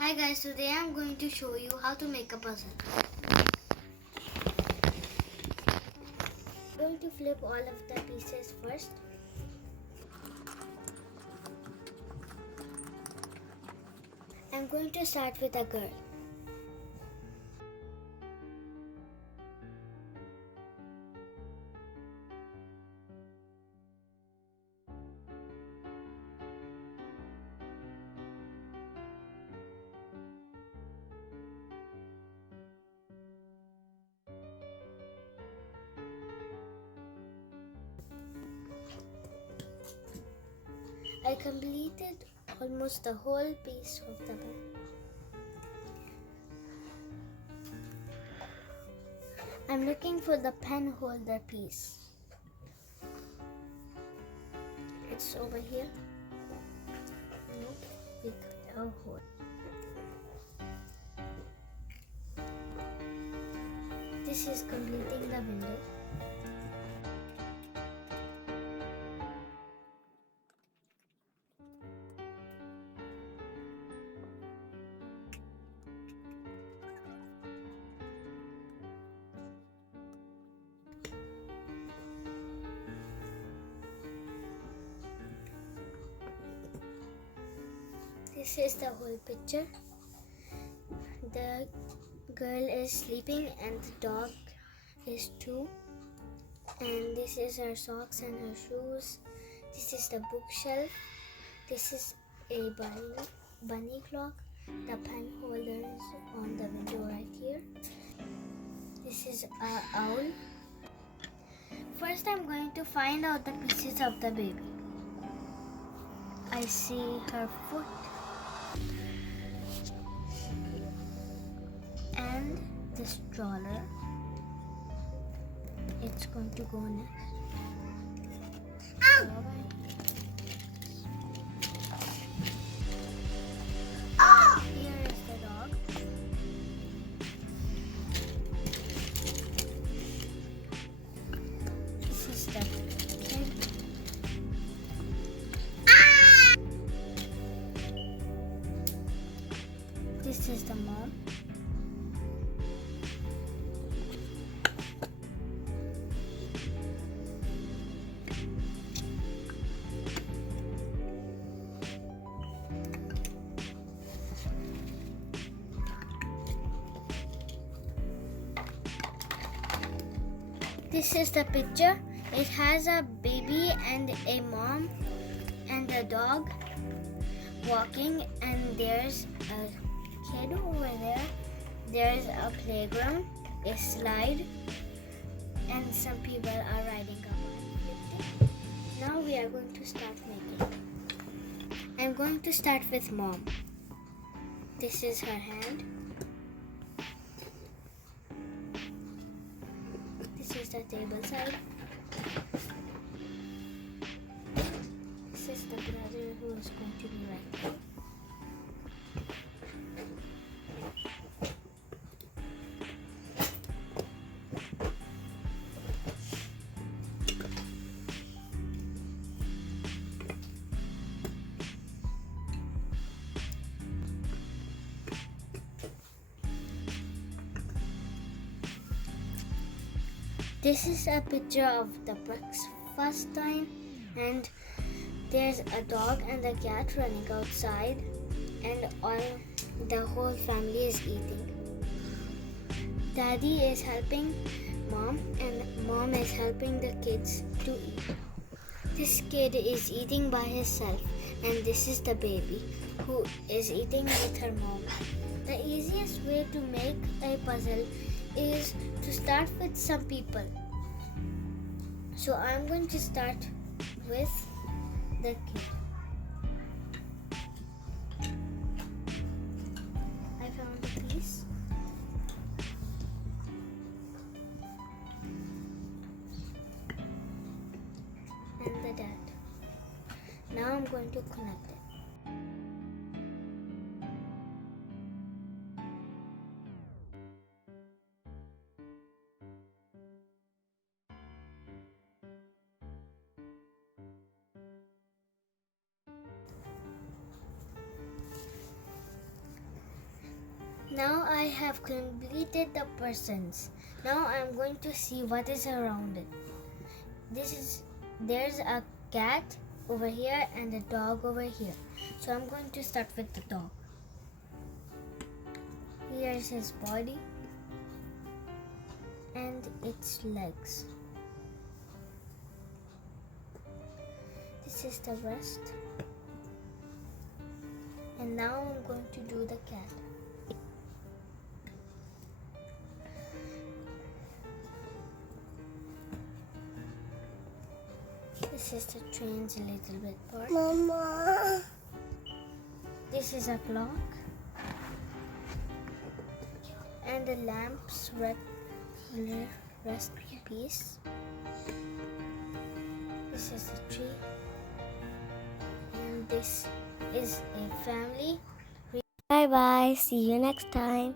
Hi guys, today I'm going to show you how to make a puzzle. I'm going to flip all of the pieces first. I'm going to start with a girl. I completed almost the whole piece of the bag. I'm looking for the pen holder piece. It's over here. Nope, we got a hole. This is completing the window. This is the whole picture. The girl is sleeping and the dog is too. And this is her socks and her shoes. This is the bookshelf. This is a bunny clock. The pen holder is on the window right here. This is an owl. First I'm going to find out the pieces of the baby. I see her foot. And the stroller. It's going to go next. Here is the dog. This is the kid. This is the mom. This is the picture. It has a baby and a mom and a dog walking, and there's a kid over there. There's a playground, a slide, and some people are riding up. Now we are going to start making. I'm going to start with mom. This is her hand. This is the table side. This is the brother who is going to be right there. This is a picture of the breakfast time, and there's a dog and a cat running outside, and the whole family is eating. Daddy is helping mom, and mom is helping the kids to eat. This kid is eating by himself, and this is the baby who is eating with her mom. The easiest way to make a puzzle is to start with some people. So I'm going to start with the kid. I found a piece. And the dad. Now I'm going to connect it. Now I have completed the persons. Now I'm going to see what is around it. There's a cat over here and a dog over here. So I'm going to start with the dog. Here's his body and its legs. This is the breast. And now I'm going to do the cat. This is the train's a little bit part. Mama. This is a clock. And the lamp's rest piece. This is a tree. And this is a family. Bye bye. See you next time.